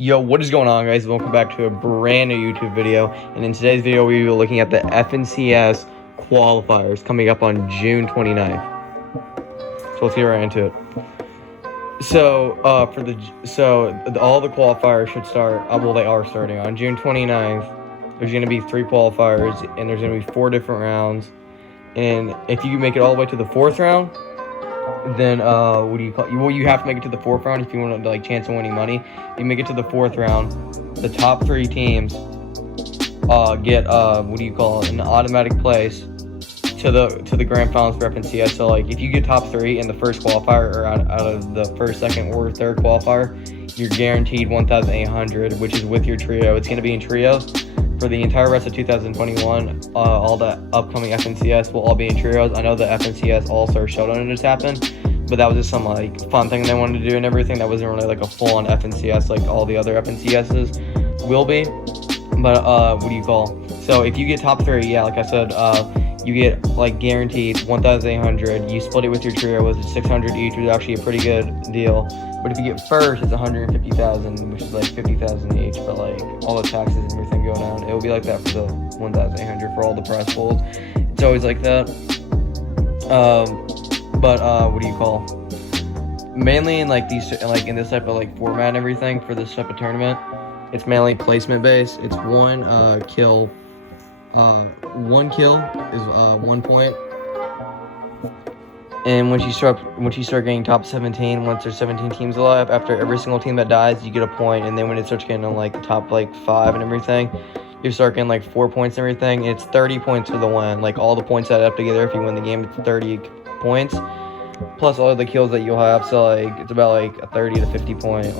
Yo, what is going on, guys? Welcome back to a brand new YouTube video. And in today's video, we will be looking at the FNCS qualifiers coming up on June 29th. So let's get right into it. So all the qualifiers should start. Well, they are starting on June 29th. There's going to be 3 qualifiers, and there's going to be 4 different rounds. And if you make it all the way to the 4th round, then you have to make it to the 4th round if you want to chance of winning money. If you make it to the 4th round, the top 3 teams get an automatic place to the grand finals for FNCS. So if you get top 3 in the first qualifier, or out of the first, second, or third qualifier, you're guaranteed 1,800, which is with your trio. It's going to be in trios for the entire rest of 2021. All the upcoming FNCS will all be in trios. I know the FNCS All-Star Showdown just happened, but that was just some fun thing they wanted to do and everything. That wasn't really a full-on FNCS like all the other FNCSs will be. But so if you get top 3, yeah, like I said, you get guaranteed 1,800. You split it with your trio, was 600 each, which is actually a pretty good deal. But if you get first, it's 150,000, which is 50,000 each. But all the taxes and everything go down, it will be like that for the 1,800 for all the prize pools. It's always like that. Mainly in in this type of format and everything for this type of tournament, it's mainly placement based. It's one kill. One kill is 1 point. And once you start getting top 17, once there's 17 teams alive, after every single team that dies, you get a point. And then when it starts getting on the top 5 and everything, you start getting 4 points and everything. It's 30 points for the win. All the points add up together. If you win the game, it's 30 points plus all of the kills that you'll have. So it's about a 30 to 50 point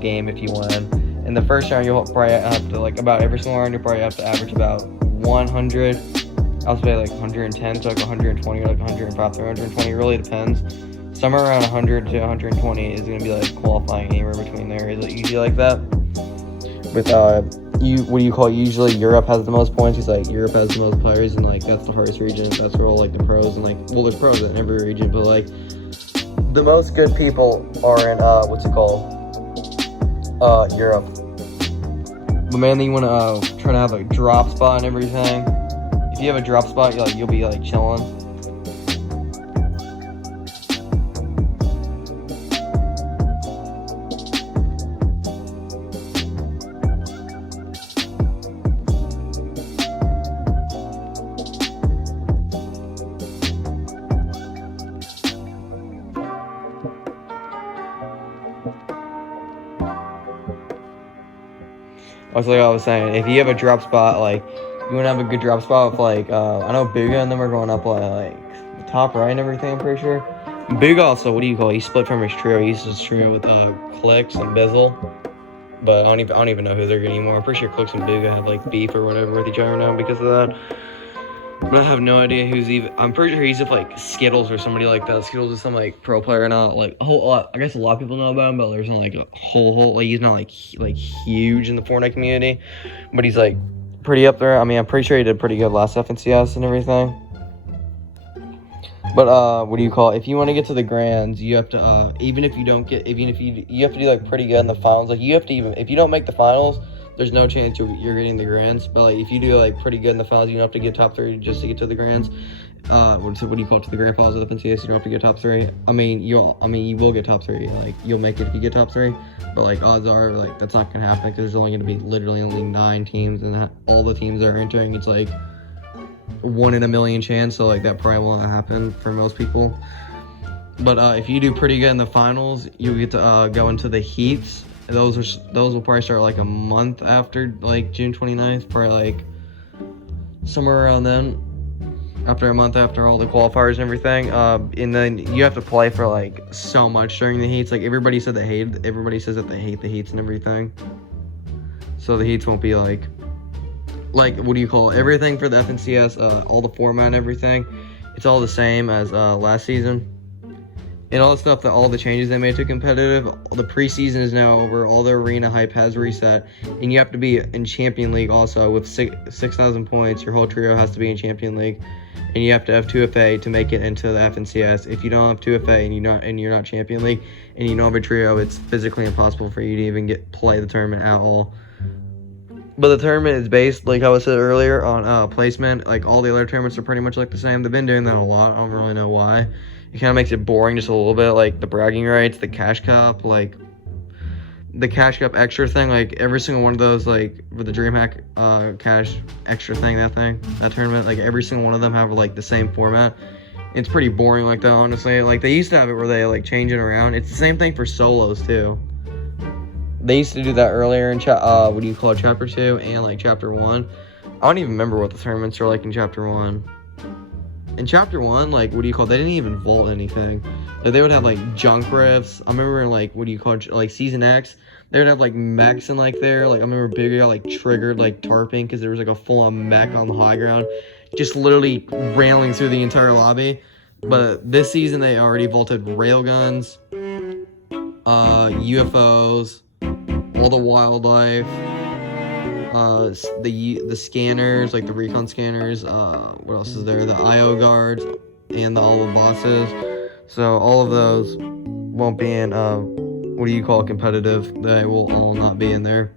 game if you win. In the first round, you'll probably have to about every single round, you'll probably have to average about 100. I would say 110 to 120 or 105 to 120. It really depends. Somewhere around 100 to 120 is going to be qualifying, anywhere between there. Is it usually like that? With usually Europe has the most points. It's Europe has the most players, and that's the hardest region. That's where all the pros and there's pros in every region, but the most good people are in Europe. But mainly you want to try to have a drop spot and everything. If you have a drop spot, you'll be chilling. Also, like I was saying, if you have a drop spot, you want to have a good drop spot with I know Bugha and them are going up the top right and everything, I'm pretty sure. Bugha also, he split from his trio. He used his trio with Clicks and Bizzle, but I don't even know who they're getting anymore. I'm pretty sure Clicks and Bugha have beef or whatever with each other now because of that. But I have no idea who's even. I'm pretty sure he's with Skittles or somebody like that. Skittles is some pro player, not a whole lot. I guess a lot of people know about him, but there's not a whole he's not huge in the Fortnite community, but he's pretty up there. I mean, I'm pretty sure he did pretty good last FNCS and everything. But if you want to get to the grands, you have to you have to do pretty good in the finals. You have to if you don't make the finals, there's no chance you're getting the grands. But if you do pretty good in the finals, you don't have to get top 3 just to get to the grands. To the grand finals of the FNCS, you don't have to get top 3. You will get top 3. You'll make it if you get top 3. But odds are that's not gonna happen because there's only gonna be literally only 9 teams, and all the teams that are entering, it's 1 in a million chance. So that probably won't happen for most people. But if you do pretty good in the finals, you get to go into the heats. Those will probably start a month after June 29th, probably somewhere around then. After a month after all the qualifiers and everything, and then you have to play for so much during the heats. Everybody says that they hate the heats and everything. So the heats won't be everything for the FNCS, all the format and everything. It's all the same as last season. And all the stuff, all the changes they made to competitive, the preseason is now over, all the arena hype has reset, and you have to be in Champion League also with 6,000 points. Your whole trio has to be in Champion League. and you have to have 2FA to make it into the FNCS. If you don't have 2FA and you're not Champion League and you don't have a trio, it's physically impossible for you to even play the tournament at all. But the tournament is based, like how I said earlier, on placement. Like all the other tournaments are pretty much like the same. They've been doing that a lot. I don't really know why. It kind of makes it boring just a little bit. Like the bragging rights, the cash cup, like the cash cup extra thing. Like every single one of those, like for the DreamHack cash extra thing, that tournament, like every single one of them have like the same format. It's pretty boring like that, honestly. Like they used to have it where they like change it around. It's the same thing for solos too. They used to do that earlier in Chapter 2 and like Chapter 1. I don't even remember what the tournaments are like in Chapter 1. In Chapter 1, like, they didn't even vault anything. Like, they would have, like, junk riffs. I remember in, like, like, Season X, they would have, like, mechs in, like, there. Like, I remember Big got, like, triggered, like, tarping because there was, like, a full-on mech on the high ground. Just literally railing through the entire lobby. But this season, they already vaulted railguns, UFOs, all the wildlife, the scanners, like the recon scanners, what else is there? The IO guards, and all the bosses. So all of those won't be in, competitive. They will all not be in there.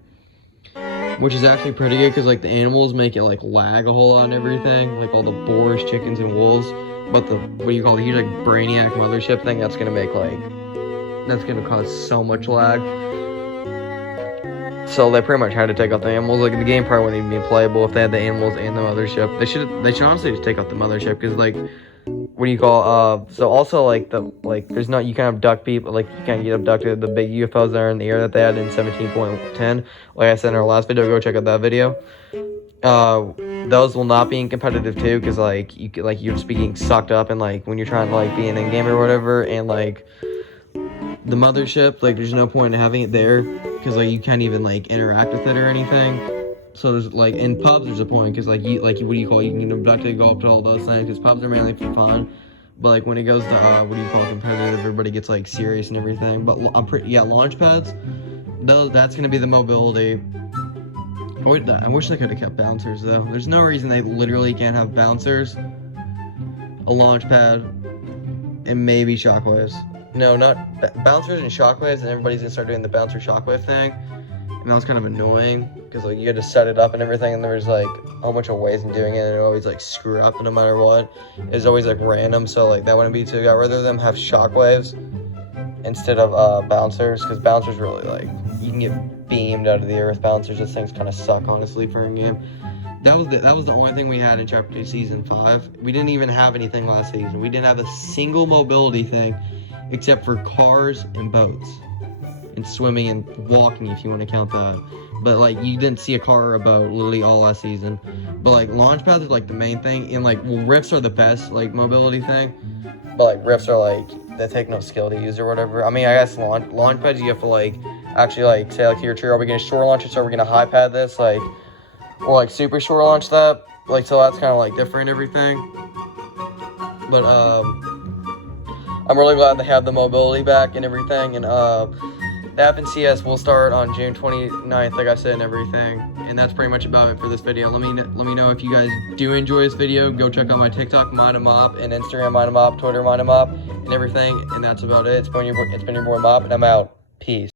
Which is actually pretty good, because like the animals make it like lag a whole lot and everything. Like all the boars, chickens, and wolves. But the, huge like Brainiac mothership thing, that's gonna cause so much lag. So they pretty much had to take out the animals. Like the game probably wouldn't even be playable if they had the animals and the mothership. They should honestly just take out the mothership, because like so also like there's not, you can't abduct people, like you can't get abducted. The big UFOs that are in the air that they had in 17.10, like I said in our last video, go check out that video. Those will not be in competitive too, because like you're just being sucked up, and like when you're trying to like be an in-game or whatever, and like the mothership, like there's no point in having it there, because like you can't even like interact with it or anything. So there's like in pubs there's a point, because like you can abduct it, go up to all those things, because pubs are mainly for fun. But like when it goes to competitive, everybody gets like serious and everything. But launch pads, that's gonna be the mobility. I wish they could have kept bouncers though. There's no reason they literally can't have bouncers, a launch pad, and maybe shockwaves. No, not bouncers and shockwaves, and everybody's gonna start doing the bouncer shockwave thing. And that was kind of annoying, because like you had to set it up and everything, and there was like a bunch of ways in doing it, and it always like screw up, and no matter what, it was always like random. So like that wouldn't be too good. I'd rather them have shockwaves instead of bouncers, because bouncers really like, you can get beamed out of the air with bouncers. Those things kind of suck, honestly, for a game. That was the only thing we had in Chapter 2 Season 5. We didn't even have anything last season. We didn't have a single mobility thing, except for cars and boats, and swimming and walking, if you want to count that. But like you didn't see a car or a boat literally all last season. But like launch pads are like the main thing, and like rifts are the best like mobility thing. But like rifts are like, they take no skill to use or whatever. I mean, I guess launch pads, you have to like actually like say like to your tree, are we gonna shore launch it, so are we gonna high pad this, like, or like super shore launch that, like, so that's kind of like different and everything. But I'm really glad they have the mobility back and everything, and the FNCS will start on June 29th, like I said, and everything. And that's pretty much about it for this video. Let me know if you guys do enjoy this video. Go check out my TikTok, MindEmOp, and Instagram, MindEmOp, Twitter, MindEmOp, and everything. And that's about it. It's been your boy Mop, and I'm out. Peace.